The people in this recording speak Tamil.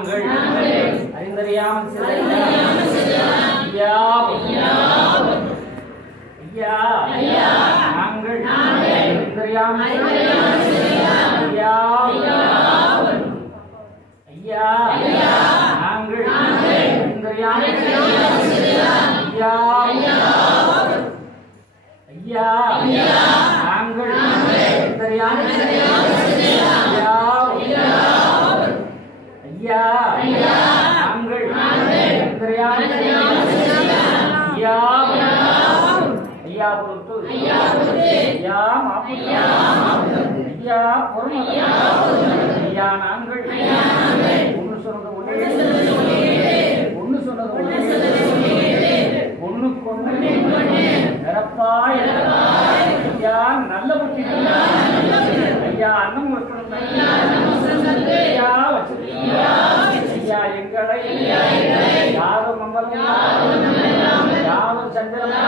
நாங்கள் அறிந்தறியாமல் ஐயா நாங்கள் அறிந்தறியாமல் ஐயா நாங்கள் அறிந்தறியாமல் ஐயா நாங்கள் அறிந்தறியாமல் ஐயா நாங்கள் அறிந்தறியாமல் ஐயா பொறுத்து ஐயா ஐயா பொறுமை ஐயா நாங்கள் ஒன்று சொன்னது ஒண்ணுக்கொண்டு நிரப்பாய் ஐயா நல்ல புத்தி ஐயா அன்னம் ஐயா ஐயா எங்களை யாரும் மங்களம் யாரும் சந்திரமா